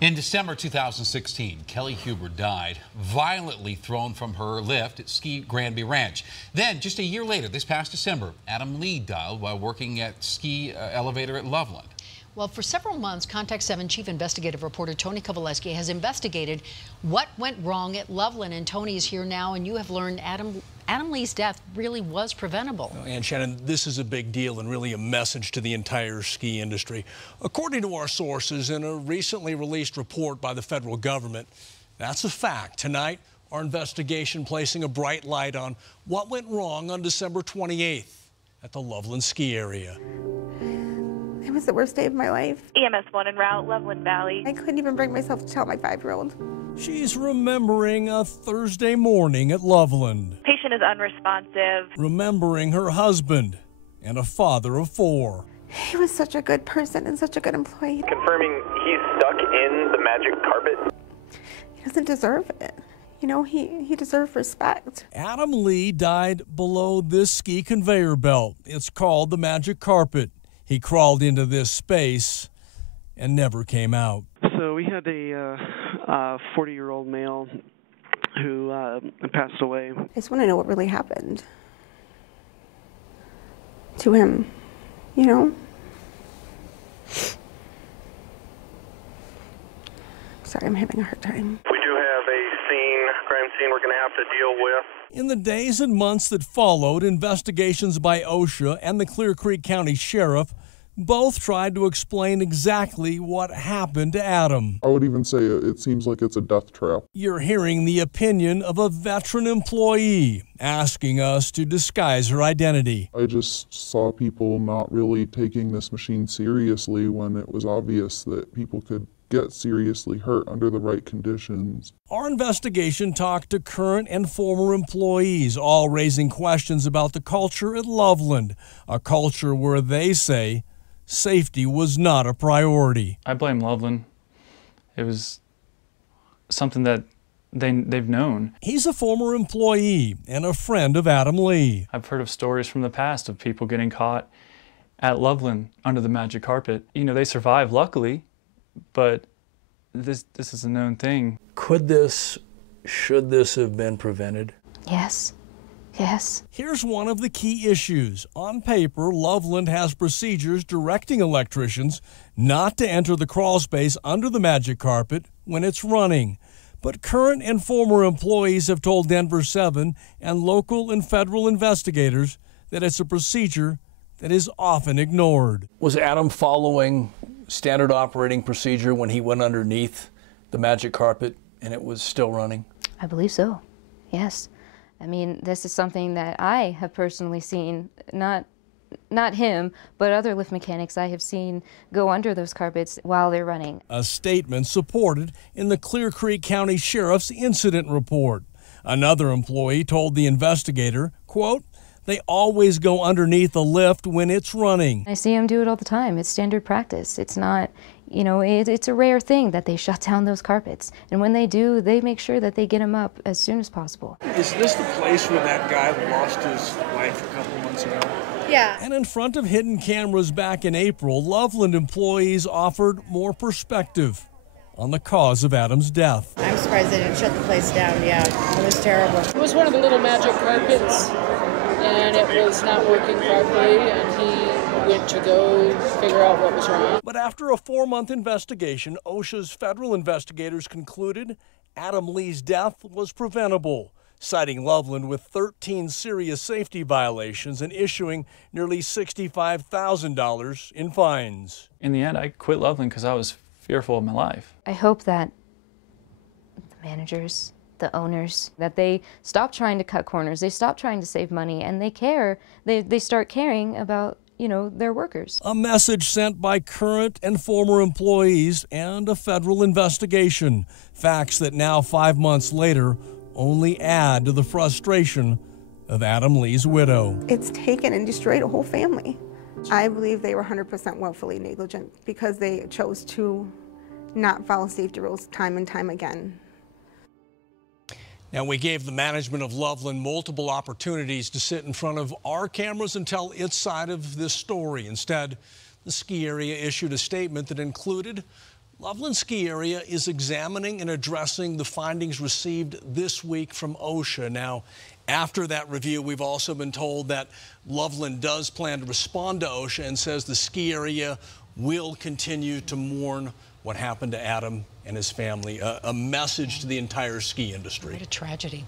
In December 2016, Kelly Huber died, violently thrown from her lift at Ski Granby Ranch. Then, just a year later, this past December, Adam Lee died while working at ski elevator at Loveland. Well, for several months, Contact 7 Chief Investigative Reporter Tony Kowaleski has investigated what went wrong at Loveland. And Tony is here now, and you have learned Adam Lee's death really was preventable. And Shannon, this is a big deal and really a message to the entire ski industry. According to our sources in a recently released report by the federal government, that's a fact. Tonight, our investigation placing a bright light on what went wrong on December 28th at the Loveland Ski Area. It was the worst day of my life. EMS 1 en route, Loveland Valley. I couldn't even bring myself to tell my 5-year-old. She's remembering a Thursday morning at Loveland. Patient is unresponsive. Remembering her husband and a father of 4. He was such a good person and such a good employee. Confirming he's stuck in the magic carpet. He doesn't deserve it. You know, he deserved respect. Adam Lee died below this ski conveyor belt. It's called the magic carpet. He crawled into this space and never came out. So we had a 40-year-old male who passed away. I just want to know what really happened to him, you know? Sorry, I'm having a hard time. We do have a crime scene we're going to have to deal with. In the days and months that followed, investigations by OSHA and the Clear Creek County Sheriff both tried to explain exactly what happened to Adam. I would even say it seems like it's a death trap. You're hearing the opinion of a veteran employee asking us to disguise her identity. I just saw people not really taking this machine seriously when it was obvious that people could get seriously hurt under the right conditions. Our investigation talked to current and former employees, all raising questions about the culture at Loveland, a culture where they say safety was not a priority. I blame Loveland. It was something that they've known. He's a former employee and a friend of Adam Lee. I've heard of stories from the past of people getting caught at Loveland under the magic carpet. You know, they survived, luckily, but this is a known thing. Should this have been prevented? Yes. Yes. Here's one of the key issues. On paper, Loveland has procedures directing electricians not to enter the crawl space under the magic carpet when it's running. But current and former employees have told Denver 7 and local and federal investigators that it's a procedure that is often ignored. Was Adam following standard operating procedure when he went underneath the magic carpet and it was still running? I believe so, yes. I mean, this is something that I have personally seen, not him, but other lift mechanics I have seen go under those carpets while they're running. A statement supported in the Clear Creek County Sheriff's incident report. Another employee told the investigator, quote, "They always go underneath a lift when it's running." I see them do it all the time. It's standard practice. It's not, you know, it's a rare thing that they shut down those carpets. And when they do, they make sure that they get them up as soon as possible. Is this the place where that guy lost his life a couple months ago? Yeah. And in front of hidden cameras back in April, Loveland employees offered more perspective on the cause of Adam's death. I'm surprised they didn't shut the place down. Yeah, it was terrible. It was one of the little magic carpets, and it was not working properly, and he went to go figure out what was wrong. But after a 4-month investigation, OSHA's federal investigators concluded Adam Lee's death was preventable, citing Loveland with 13 serious safety violations and issuing nearly $65,000 in fines. In the end, I quit Loveland because I was fearful of my life. I hope that the managers, the owners, that they stop trying to cut corners, they stop trying to save money, and they care, they start caring about, you know, their workers. A message sent by current and former employees and a federal investigation. Facts that now, 5 months later, only add to the frustration of Adam Lee's widow. It's taken and destroyed a whole family. I believe they were 100% willfully negligent because they chose to not follow safety rules time and time again. Now, we gave the management of Loveland multiple opportunities to sit in front of our cameras and tell its side of this story. Instead, the ski area issued a statement that included Loveland Ski Area is examining and addressing the findings received this week from OSHA. Now, after that review, we've also been told that Loveland does plan to respond to OSHA and says the ski area will continue to mourn what happened to Adam and his family. A message to the entire ski industry. What a tragedy.